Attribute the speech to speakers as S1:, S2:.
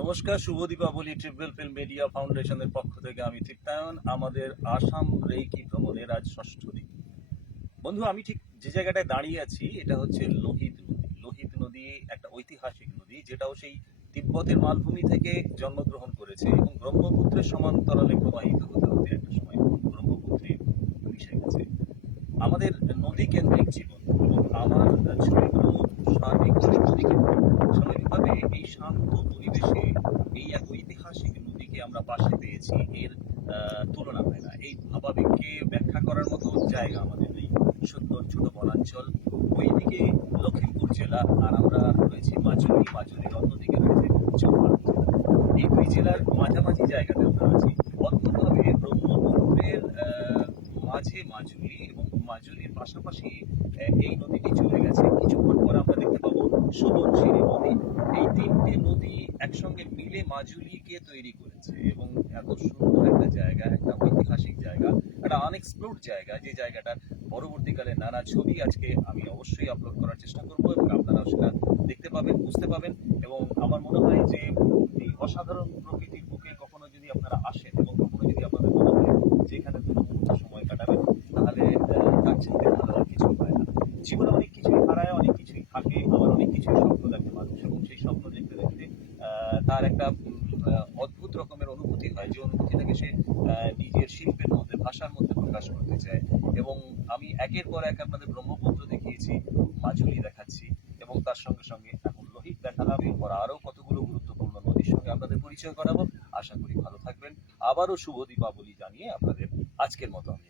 S1: নমস্কার, শুভ Deepavali triple film media ফাউন্ডেশনের পক্ষ থেকে আমি তৃপ্তায়ন আমাদের আসাম রেইকি ভ্রমণের আজ ষষ্ঠ দিন। বন্ধু, আমি ঠিক যে জায়গাটায় দাঁড়িয়ে আছি, এটা হচ্ছে লোহিত নদী। লোহিত নদী একটা ঐতিহাসিক নদী, যেটাও সেই তিব্বতের মালভূমি থেকে জন্মগ্রহণ করেছে এবং ব্রহ্মপুত্রের সমান্তরালে প্রবাহিত হতে হতে একটা সময় ব্রহ্মপুত্রে মিশে গেছে। আমাদের নদী কেন্দ্রিক জীবন এবং আমার ছবিগুলো স্বাভাবিকভাবে এই শান্ত পরিবেশে এই এক ঐতিহাসিক নদীকে আমরা পাশে পেয়েছি এর তুলনা হয় না। এই ভাবাবেগকে ব্যাখ্যা করার মতো জায়গা আমাদের নেই। সুন্দর ছোট বনাঞ্চল, ওইদিকে লখিমপুর জেলা, আর আমরা রয়েছি মাজুলি, মাজুলির অন্যদিকে রয়েছে চৌহান এই দুই জেলার মাঝামাঝি জায়গাতে আমরা আছি। অদ্ভুতভাবে ব্রহ্মপুত্রের মাঝে মাজুলি এবং মাজুলির পাশাপাশি এই নদীটি চলে গেছে। কিছুক্ষণ পর আমরা দেখতে পাবো সুবনশিরি নদী, এই তিনটে নদী একসঙ্গে মিলে মাজুলিকে তৈরি করেছে এবং এত সুন্দর একটা জায়গা, একটা ঐতিহাসিক জায়গা, একটা আনএক্সপ্লোর্ড জায়গা, যে জায়গাটার পরবর্তীকালে নানা ছবি আজকে আমি অবশ্যই আপলোড করার চেষ্টা করব এবং আপনারাও সেটা দেখতে পাবেন, বুঝতে পাবেন এবং আমার মনে হয় যে এই অসাধারণ প্রকৃতির বুকে কখনো যদি আপনারা আসেন এবং কখনো যদি আপনাদের মনে হয় যে এখানে মুহূর্ত সময় কাটাবেন, তাহলে তার চেয়ে ভালো কিছু হয় না। জীবনে অনেক কিছুই হারায়, অনেক কিছুই থাকে আবার কিছুই স্বপ্ন দেখে মানুষ এবং সেই স্বপ্ন দেখতে দেখতে তার একটা অদ্ভুত রকমের অনুভূতি হয় যে অনুভূতিটাকে সে নিজের শিল্পের মধ্যে, ভাষার মধ্যে প্রকাশ করতে চায়। এবং আমি একের পর এক আপনাদের ব্রহ্মপুত্র দেখিয়েছি, মাজুলি দেখাচ্ছি এবং তার সঙ্গে সঙ্গে এখন লোহিত দেখালাম এরপর আরও কতগুলো গুরুত্বপূর্ণ নদীর সঙ্গে আপনাদের পরিচয় করাবো। আশা করি ভালো থাকবেন। আবারও শুভ দীপাবলি জানিয়ে আপনাদের আজকের মতো আমি